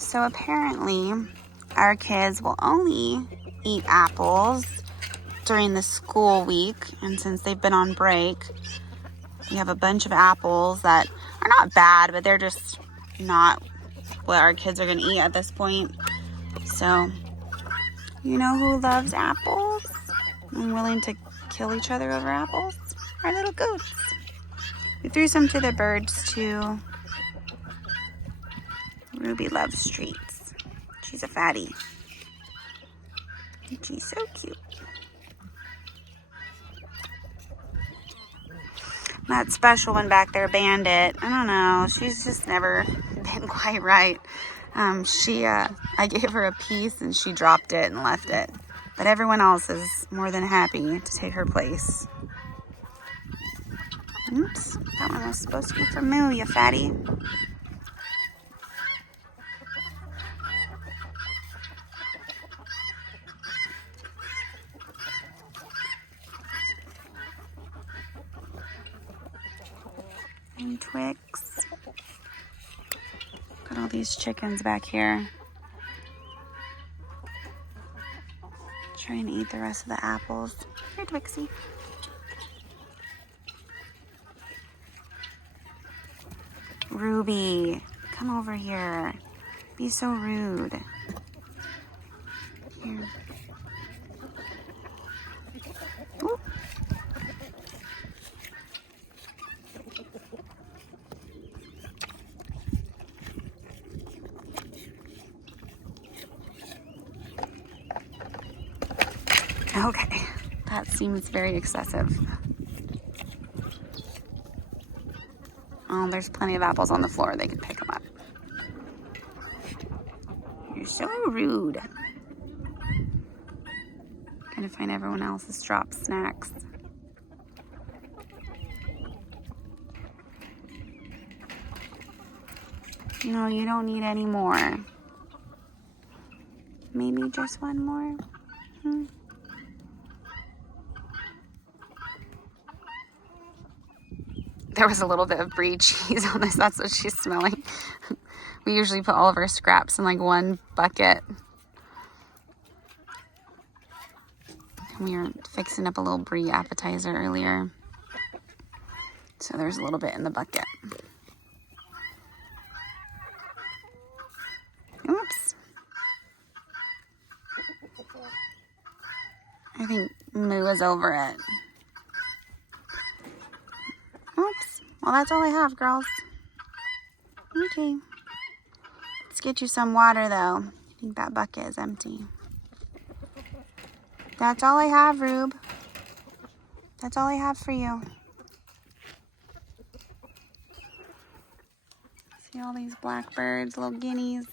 So apparently our kids will only eat apples during the school week, and since they've been on break, we have a bunch of apples that are not bad, but they're just not what our kids are going to eat at this point. So, you know who loves apples and willing to kill each other over apples? Our little goats. We threw some to the birds too. Ruby loves treats. She's a fatty. And she's so cute. That special one back there, Bandit, I don't know. She's just never been quite right. I gave her a piece and she dropped it and left it. But everyone else is more than happy to take her place. Oops, that one was supposed to be for Moo, you fatty. And Twix. Got all these chickens back here. Trying to eat the rest of the apples. Here, Twixie. Ruby, come over here. Be so rude. Here. Ooh. Okay, that seems very excessive. Oh, there's plenty of apples on the floor. They can pick them up. You're so rude. Trying to find everyone else's dropped snacks. No, you don't need any more. Maybe just one more? There was a little bit of brie cheese on this. That's what she's smelling. We usually put all of our scraps in like one bucket. And we were fixing up a little brie appetizer earlier. So there's a little bit in the bucket. Oops. I think Moo is over it. Oops. Well, that's all I have, girls. Okay. Let's get you some water, though. I think that bucket is empty. That's all I have, Rube. That's all I have for you. See all these blackbirds, little guineas.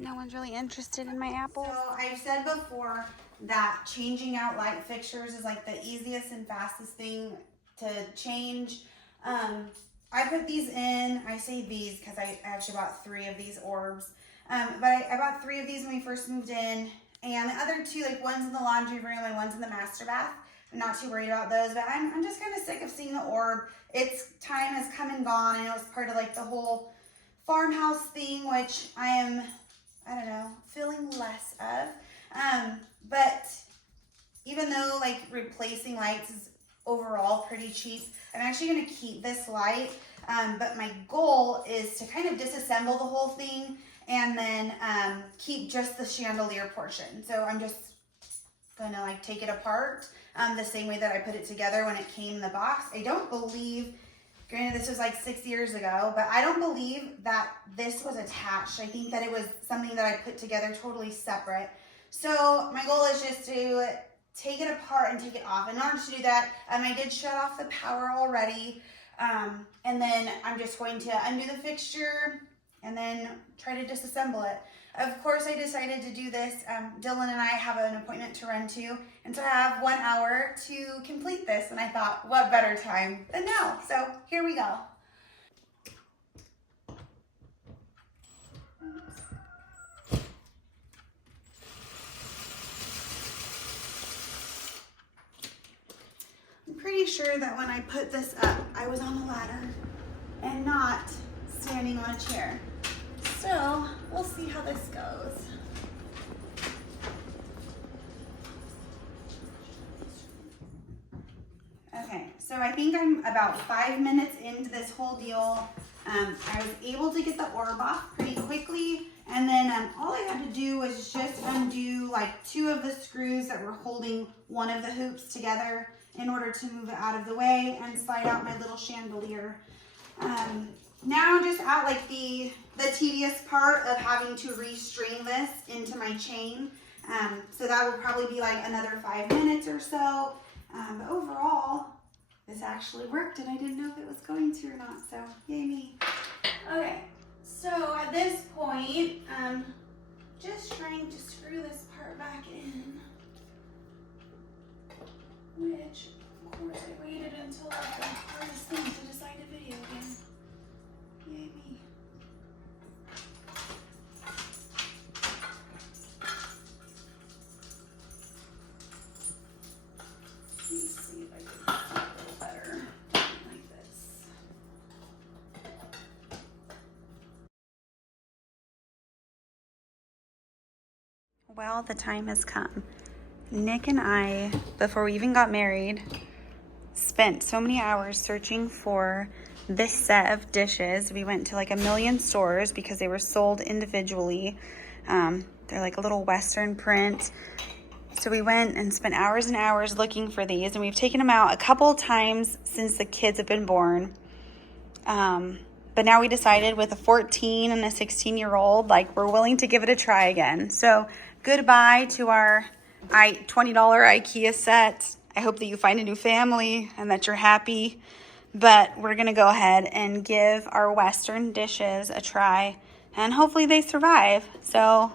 No one's really interested in my apples. So I've said before that changing out light fixtures is like the easiest and fastest thing to change. I put these in, I say these because I actually bought 3 of these orbs. But I bought 3 of these when we first moved in. And the other 2, like one's in the laundry room and one's in the master bath. I'm not too worried about those, but I'm just kind of sick of seeing the orb. Its time has come and gone. I know it's part of like the whole farmhouse thing, which I don't know, feeling less of. But even though like replacing lights is overall pretty cheap, I'm actually gonna keep this light. But my goal is to kind of disassemble the whole thing and then keep just the chandelier portion. So I'm just gonna like take it apart the same way that I put it together when it came in the box. I don't believe, granted this was like 6 years ago, but I don't believe that this was attached. I think that it was something that I put together totally separate. So my goal is just to take it apart and take it off. In order to do that, I did shut off the power already. And then I'm just going to undo the fixture and then try to disassemble it. Of course, I decided to do this. Dylan and I have an appointment to run to, and so I have 1 hour to complete this, and I thought, what better time than now? So here we go. I'm pretty sure that when I put this up, I was on the ladder and not standing on a chair. So we'll see how this goes. Okay, so I think I'm about 5 minutes into this whole deal. I was able to get the orb off pretty quickly, and then all I had to do was just undo like 2 of the screws that were holding one of the hoops together in order to move it out of the way and slide out my little chandelier. Now just out like the tedious part of having to restring this into my chain. So that will probably be like another 5 minutes or so. But overall, this actually worked, and I didn't know if it was going to or not, so yay me. Okay, so at this point, just trying to screw this part back in, which, of course, I waited until like the hardest thing to decide to video again. Yay me. Let me see if I can do it a little better, like this. Well, the time has come. Nick and I, before we even got married, spent so many hours searching for this set of dishes. We went to like 1 million stores because they were sold individually. They're like a little Western print. So we went and spent hours and hours looking for these, and we've taken them out a couple times since the kids have been born. But now we decided with a 14 and a 16-year-old, like we're willing to give it a try again. So goodbye to our $20 IKEA set. I hope that you find a new family and that you're happy. But we're going to go ahead and give our Western dishes a try, and hopefully they survive. So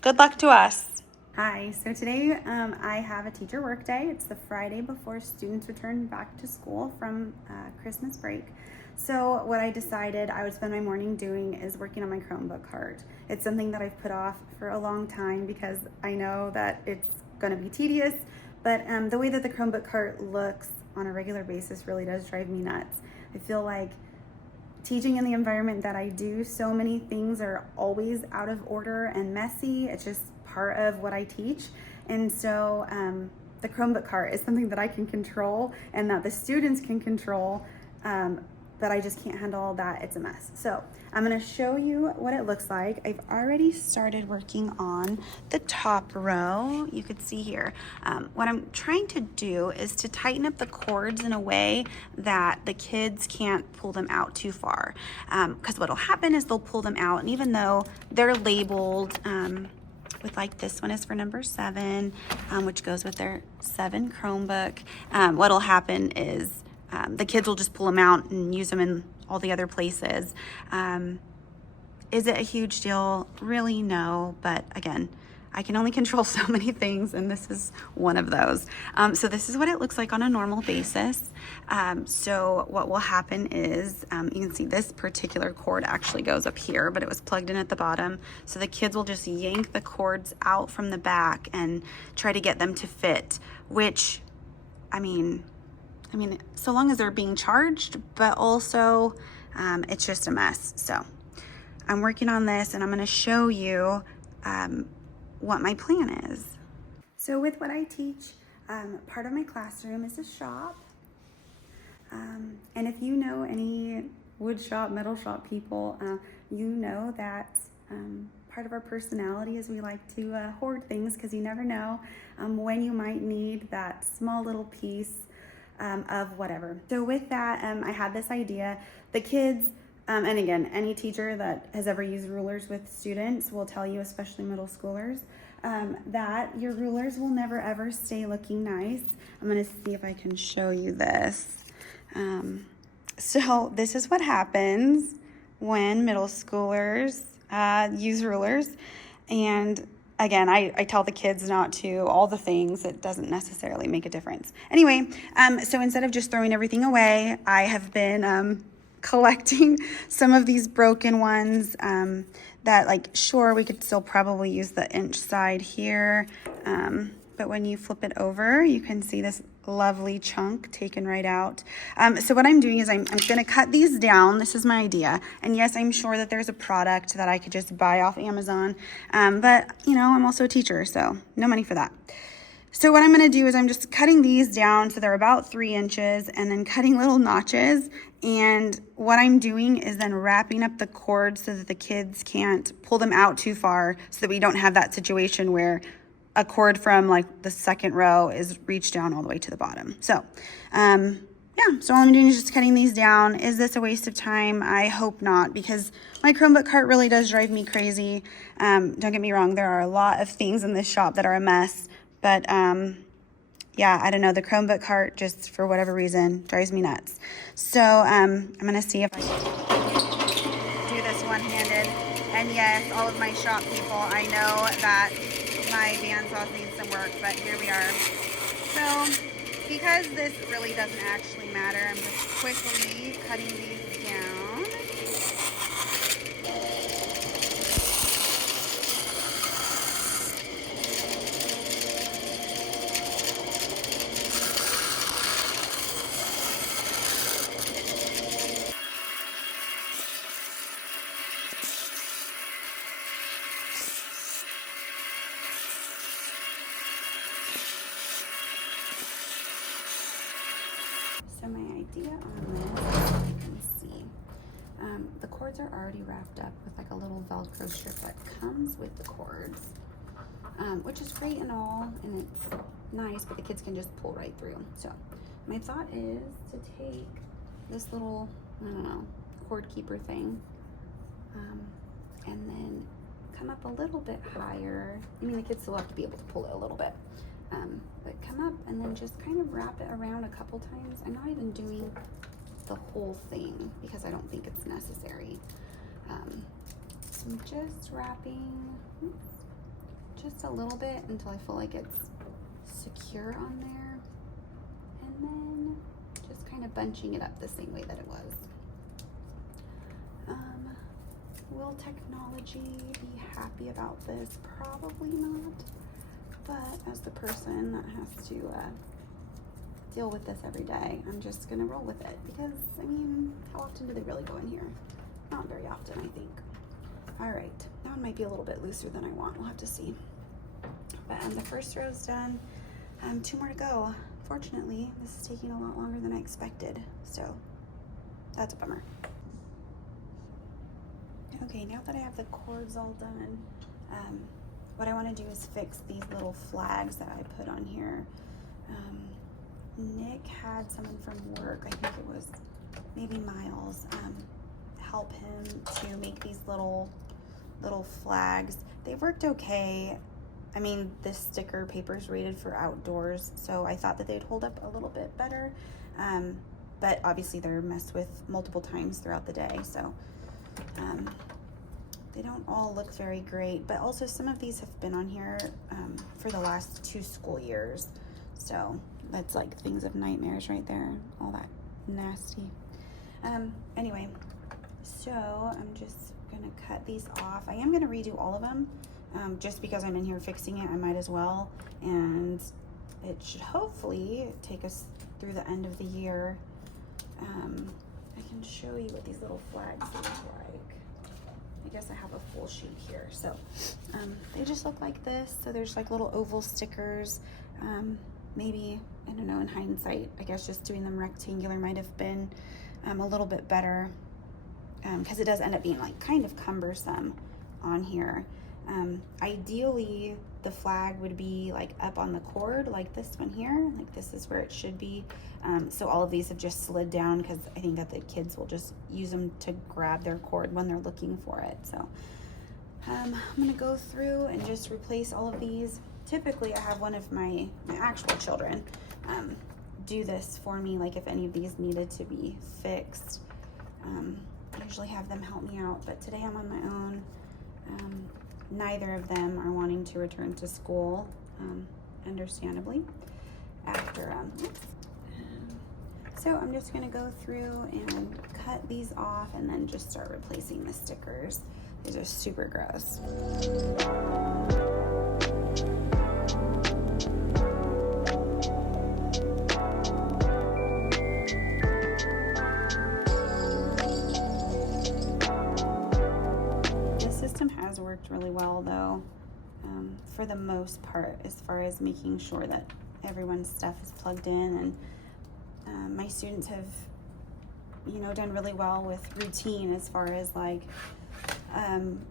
good luck to us. Hi, so today I have a teacher work day. It's the Friday before students return back to school from Christmas break. So what I decided I would spend my morning doing is working on my Chromebook cart. It's something that I've put off for a long time because I know that it's going to be tedious, but the way that the Chromebook cart looks on a regular basis really does drive me nuts. I feel like teaching in the environment that I do, so many things are always out of order and messy. It's just part of what I teach. And so the Chromebook cart is something that I can control and that the students can control, but I just can't handle all that. It's a mess. So I'm gonna show you what it looks like. I've already started working on the top row. You could see here. What I'm trying to do is to tighten up the cords in a way that the kids can't pull them out too far. Because what'll happen is they'll pull them out, and even though they're labeled, with like this one is for number 7, which goes with their 7 Chromebook. What'll happen is the kids will just pull them out and use them in all the other places. Is it a huge deal? Really, no. But again, I can only control so many things, and this is one of those. So this is what it looks like on a normal basis. So what will happen is, you can see this particular cord actually goes up here, but it was plugged in at the bottom. So the kids will just yank the cords out from the back and try to get them to fit, which, I mean, so long as they're being charged, but also it's just a mess. So I'm working on this, and I'm going to show you what my plan is. So with what I teach, part of my classroom is a shop. And if you know any wood shop, metal shop people, you know that part of our personality is we like to hoard things because you never know when you might need that small little piece of whatever. So with that, I had this idea. The kids, and again, any teacher that has ever used rulers with students will tell you, especially middle schoolers, that your rulers will never ever stay looking nice. I'm gonna see if I can show you this. So this is what happens when middle schoolers use rulers. And again, I tell the kids not to, all the things. It doesn't necessarily make a difference. Anyway, so instead of just throwing everything away, I have been collecting some of these broken ones that, like, sure, we could still probably use the inch side here. But when you flip it over, you can see this lovely chunk taken right out. So what I'm doing is I'm going to cut these down. This is my idea. And yes, I'm sure that there's a product that I could just buy off Amazon. But, you know, I'm also a teacher, so no money for that. So what I'm going to do is I'm just cutting these down so they're about 3 inches and then cutting little notches. And what I'm doing is then wrapping up the cords so that the kids can't pull them out too far, so that we don't have that situation where a cord from like the second row is reached down all the way to the bottom. So, yeah, so all I'm doing is just cutting these down. Is this a waste of time? I hope not, because my Chromebook cart really does drive me crazy. Don't get me wrong, there are a lot of things in this shop that are a mess, but yeah, I don't know, the Chromebook cart just for whatever reason drives me nuts. So I'm gonna see if I can do this one-handed. And yes, all of my shop people, I know that my bandsaw needs some work, but here we are. So because this really doesn't actually matter, I'm just quickly cutting these down. So my idea on this, you can see, the cords are already wrapped up with like a little Velcro strip that comes with the cords, which is great and all, and it's nice, but the kids can just pull right through. So my thought is to take this little, I don't know, cord keeper thing, and then come up a little bit higher. I mean, the kids still have to be able to pull it a little bit. But come up and then just kind of wrap it around a couple times. I'm not even doing the whole thing because I don't think it's necessary. I'm just wrapping just a little bit until I feel like it's secure on there, and then just kind of bunching it up the same way that it was. Will technology be happy about this? Probably not. But as the person that has to deal with this every day, I'm just gonna roll with it, because I mean, how often do they really go in here? Not very often, I think. All right, that one might be a little bit looser than I want. We'll have to see. But the first row's done. 2 more to go. Fortunately, this is taking a lot longer than I expected, so that's a bummer. Okay, now that I have the cords all done, what I want to do is fix these little flags that I put on here. Nick had someone from work, I think it was maybe Miles, help him to make these little flags. They've worked okay. I mean, this sticker paper is rated for outdoors, so I thought that they'd hold up a little bit better. But obviously they're messed with multiple times throughout the day, so they don't all look very great, but also some of these have been on here for the last 2 school years. So that's like things of nightmares right there, all that nasty. Anyway, so I'm just gonna cut these off. I am gonna redo all of them, just because I'm in here fixing it, I might as well. And it should hopefully take us through the end of the year. I can show you what these little flags look like. I guess I have a full sheet here. So they just look like this. So there's like little oval stickers. Maybe, I don't know, in hindsight, I guess just doing them rectangular might have been a little bit better, because it does end up being like kind of cumbersome on here. Ideally, the flag would be like up on the cord like this one here. Like this is where it should be. So all of these have just slid down because I think that the kids will just use them to grab their cord when they're looking for it. So I'm gonna go through and just replace all of these. Typically I have one of my actual children do this for me, like if any of these needed to be fixed. I usually have them help me out, but today I'm on my own. Neither of them are wanting to return to school, understandably, after, so I'm just gonna go through and cut these off and then just start replacing the stickers. These are super gross. The system has worked really well though, for the most part, as far as making sure that everyone's stuff is plugged in, and my students have, you know, done really well with routine as far as like,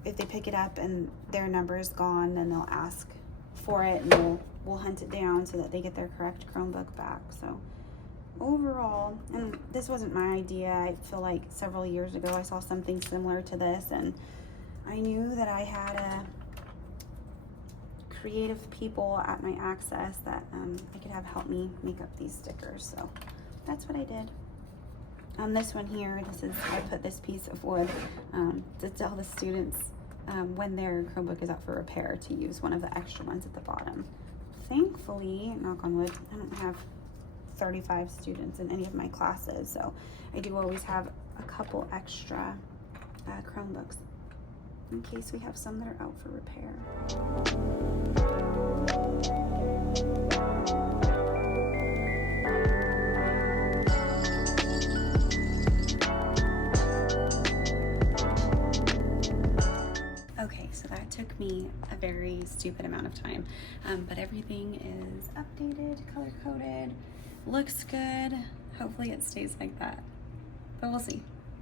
if they pick it up and their number is gone, then they'll ask for it and we'll hunt it down so that they get their correct Chromebook back. So overall, and this wasn't my idea, I feel like several years ago I saw something similar to this, and I knew that I had creative people at my Access that I could have help me make up these stickers. So that's what I did. On this one here, I put this piece of wood to tell the students when their Chromebook is out for repair to use one of the extra ones at the bottom. Thankfully, knock on wood, I don't have 35 students in any of my classes, so I do always have a couple extra Chromebooks in case we have some that are out for repair. Okay, so that took me a very stupid amount of time, but everything is updated, color-coded, looks good. Hopefully it stays like that, but we'll see.